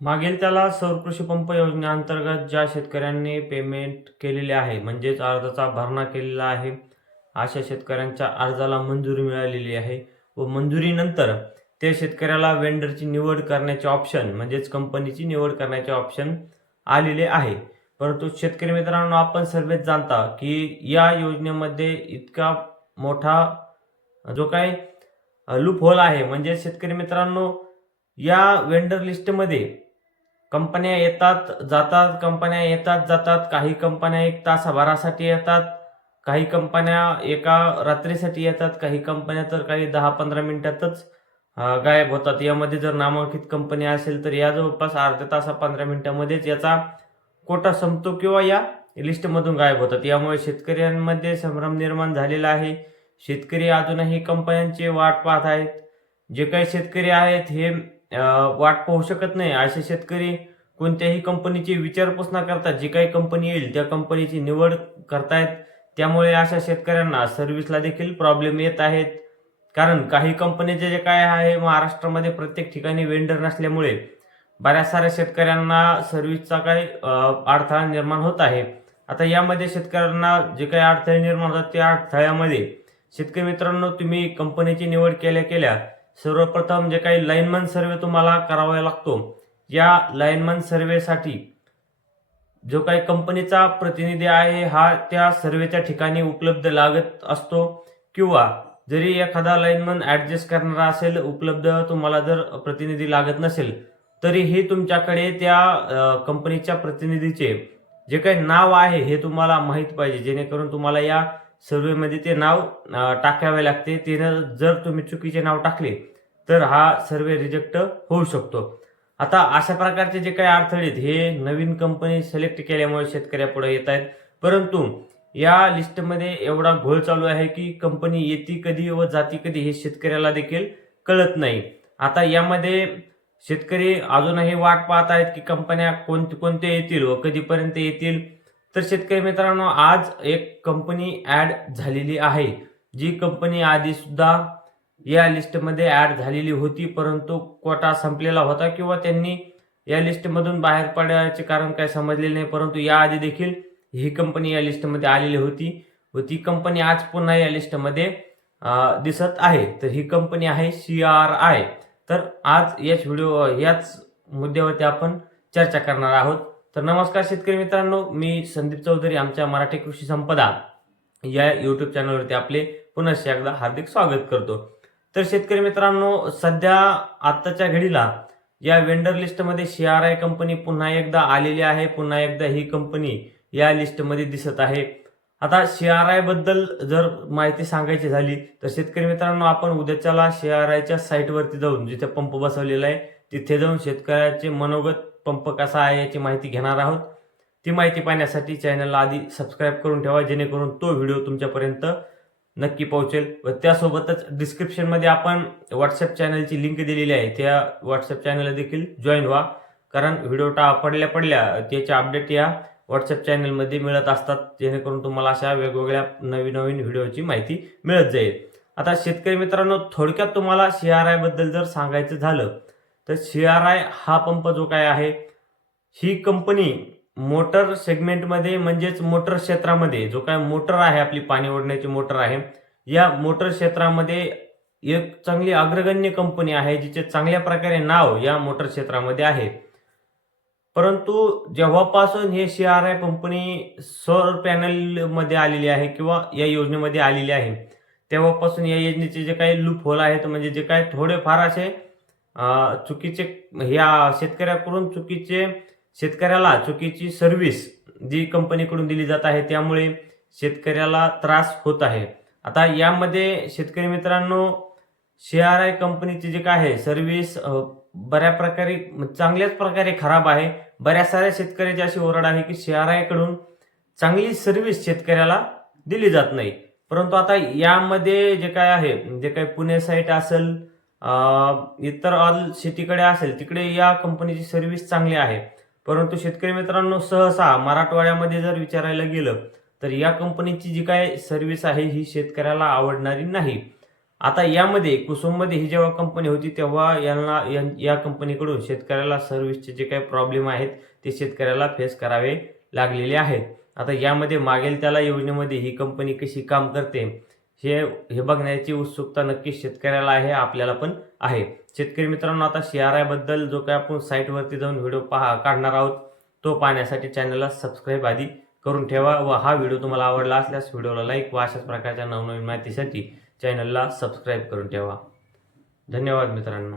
मागील त्याला सौर कृषी पंप योजनेअंतर्गत ज्या शेतकऱ्यांनी पेमेंट केलेले आहे, म्हणजेच अर्जाचा भरणा केलेला आहे, अशा शेतकऱ्यांच्या अर्जाला मंजुरी मिळालेली आहे व मंजुरीनंतर त्या शेतकऱ्याला वेंडरची निवड करण्याचे ऑप्शन म्हणजेच कंपनीची निवड करण्याचे ऑप्शन आलेले आहे. परंतु शेतकरी मित्रांनो, आपण सर्वच जाणता की या योजनेमध्ये इतका मोठा जो काही लूप होल आहे. म्हणजे शेतकरी मित्रांनो, या वेंडर लिस्टमध्ये कंपन्या येतात जातात, कंपन्या येतात जातात. काही कंपन्या 1 तासाभरासाठी येतात, काही कंपन्या एका रात्रीसाठी येतात, काही कंपन्या तर काही 10-15 मिनिटातच गायब होतात. यामध्ये जर नामांकित कंपनी असेल तर या जवळपास अर्ध्या तासा 15 मिनिटांमध्येच याचा कोटा संपतो किंवा या लिस्टमधून गायब होतात. यामुळे शेतकऱ्यांमध्ये संभ्रम निर्माण झालेला आहे. शेतकरी अजूनही कंपन्यांची वाट पाहत आहेत. जे काही शेतकरी आहेत हे वाट पाहू शकत नाही. असे शेतकरी कोणत्याही कंपनीची विचारपूस न करता जी काही कंपनी येईल त्या कंपनीची निवड करतायत. त्यामुळे अशा शेतकऱ्यांना सर्व्हिसला देखील प्रॉब्लेम येत आहेत. कारण काही कंपनीचे जे काय आहे महाराष्ट्रामध्ये प्रत्येक ठिकाणी वेंडर नसल्यामुळे बऱ्याच साऱ्या शेतकऱ्यांना सर्व्हिसचा काही अडथळा निर्माण होत आहे. आता यामध्ये शेतकऱ्यांना जे काही अडथळे निर्माण होतात त्या अडथळ्यामध्ये शेतकरी मित्रांनो, तुम्ही कंपनीची निवड केल्या सर्वप्रथम जे काही लाईनमन सर्वे तुम्हाला करावा लागतो. या लाईनमन सर्वेसाठी जो काही कंपनीचा प्रतिनिधी आहे हा त्या सर्वेच्या ठिकाणी उपलब्ध लागत असतो, किंवा जरी एखादा लाईनमन ॲडजस्ट करणारा असेल उपलब्ध, तुम्हाला जर प्रतिनिधी लागत नसेल तरीही तुमच्याकडे त्या कंपनीच्या प्रतिनिधीचे जे काही नाव आहे हे तुम्हाला माहीत पाहिजे, जेणेकरून तुम्हाला या सर्वेमध्ये ते नाव टाकावे लागते. जर तुम्ही चुकीचे नाव टाकले तर हा सर्वे रिजेक्ट होऊ शकतो. आता अशा प्रकारचे जे काही अडथळे हे नवीन कंपनी सिलेक्ट केल्यामुळे शेतकऱ्यापुढे येत आहेत. परंतु या लिस्टमध्ये एवढा घोळ चालू आहे की कंपनी येते कधी व जाती कधी हे शेतकऱ्याला देखील कळत नाही. आता यामध्ये शेतकरी अजूनही वाट पाहत आहेत की कंपन्या कोणत्या येतील व कधीपर्यंत येतील. तर शेतकरी मित्रांनो, आज एक कंपनी ॲड झालेली आहे. जी कंपनी आधी सुद्धा या लिस्टमध्ये ॲड झालेली होती, परंतु कोटा संपलेला होता किंवा त्यांनी या लिस्टमधून बाहेर पडण्याचे कारण काय समजलेले नाही. परंतु याआधी देखील ही कंपनी या लिस्टमध्ये आलेली होती व ती कंपनी आज पुन्हा या लिस्टमध्ये दिसत आहे. तर ही कंपनी आहे CRI. तर आज याच मुद्द्यावरती आपण चर्चा करणार आहोत. तर नमस्कार शेतकरी मित्रांनो, मी संदीप चौधरी आमच्या मराठी कृषी संपदा या यूट्यूब चॅनलवरती आपले पुन्हा एकदा हार्दिक स्वागत करतो. तर शेतकरी मित्रांनो, सध्या आत्ताच्या घडीला या वेंडर लिस्टमध्ये CRI कंपनी पुन्हा एकदा आलेली आहे. पुन्हा एकदा ही कंपनी या लिस्टमध्ये दिसत आहे. आता CRI बद्दल जर माहिती सांगायची झाली तर शेतकरी मित्रांनो, आपण उद्याच्याला CRIच्या साईटवरती जाऊन जिथे पंप बसवलेला आहे तिथे जाऊन शेतकऱ्याचे मनोगत पंप कसा आहे याची माहिती घेणार आहोत. ती माहिती पाहण्यासाठी चॅनलला आधी सबस्क्राईब करून ठेवा, जेणेकरून तो व्हिडिओ तुमच्यापर्यंत नक्की पोहोचेल. व त्यासोबतच डिस्क्रिप्शनमध्ये आपण व्हॉट्सअप चॅनलची लिंक दिलेली आहे. त्या व्हॉट्सअप चॅनलला देखील जॉईन व्हा, कारण व्हिडिओ पडल्या त्याचे अपडेट या व्हॉट्सअप चॅनलमध्ये मिळत असतात, जेणेकरून तुम्हाला अशा वेगवेगळ्या नवीन व्हिडिओची माहिती मिळत जाईल. आता शेतकरी मित्रांनो, थोडक्यात तुम्हाला CRI बद्दल जर सांगायचं झालं तर CRI हा पंप जो काय आहे, ही कंपनी मोटर सेगमेंटमध्ये म्हणजेच मोटर क्षेत्रामध्ये जो काय मोटर आहे, आपली पाणी ओढण्याची मोटर आहे, या मोटर क्षेत्रामध्ये एक चांगली अग्रगण्य कंपनी आहे, जिचे चांगल्या प्रकारे नाव या मोटर क्षेत्रामध्ये आहे. परंतु जेव्हापासून हे CRI कंपनी सौर पॅनलमध्ये आलेली आहे किंवा या योजनेमध्ये आलेली आहे, तेव्हापासून या योजनेचे जे काही लूप होल आहेत, म्हणजे जे काही थोडेफार असे चुकीचे या शेतकऱ्याला चुकीची सर्व्हिस जी कंपनीकडून दिली जात आहे, त्यामुळे शेतकऱ्याला त्रास होत आहे. आता यामध्ये शेतकरी मित्रांनो, CRI कंपनीची जे काय आहे सर्व्हिस चांगल्याच प्रकारे खराब आहे. बऱ्याच साऱ्या शेतकऱ्याची अशी ओरड आहे की CRI कडून चांगली सर्व्हिस शेतकऱ्याला दिली जात नाही. परंतु आता यामध्ये जे काय आहे, जे काही पुणे साईट असेल, इतर ऑल सिटीकडे असेल, तिकडे या कंपनीची सर्व्हिस चांगली आहे. परंतु शेतकरी मित्रांनो, सहसा मराठवाड्यामध्ये जर विचारायला गेलं तर या कंपनीची जी काय सर्व्हिस आहे ही शेतकऱ्याला आवडणारी नाही. आता यामध्ये कुसुममध्ये ही जेव्हा कंपनी होती तेव्हा या कंपनीकडून शेतकऱ्याला सर्व्हिसचे जे काही प्रॉब्लेम आहेत ते शेतकऱ्याला फेस करावे लागलेले आहेत. आता यामध्ये मागेल त्याला योजनेमध्ये ही कंपनी कशी काम करते हे बघण्याची उत्सुकता नक्कीच शेतकऱ्याला आहे, आपल्याला पण आहे. शेतकरी मित्रांनो, आता CRI बद्दल जो काही आपण साईटवरती जाऊन व्हिडिओ काढणार आहोत तो पाहण्यासाठी चॅनलला सबस्क्राईब आधी करून ठेवा व हा व्हिडिओ तुम्हाला आवडला असल्यास व्हिडिओला लाईक व अशाच प्रकारच्या नवनवीन माहितीसाठी चॅनलला सबस्क्राईब करून ठेवा. धन्यवाद मित्रांनो.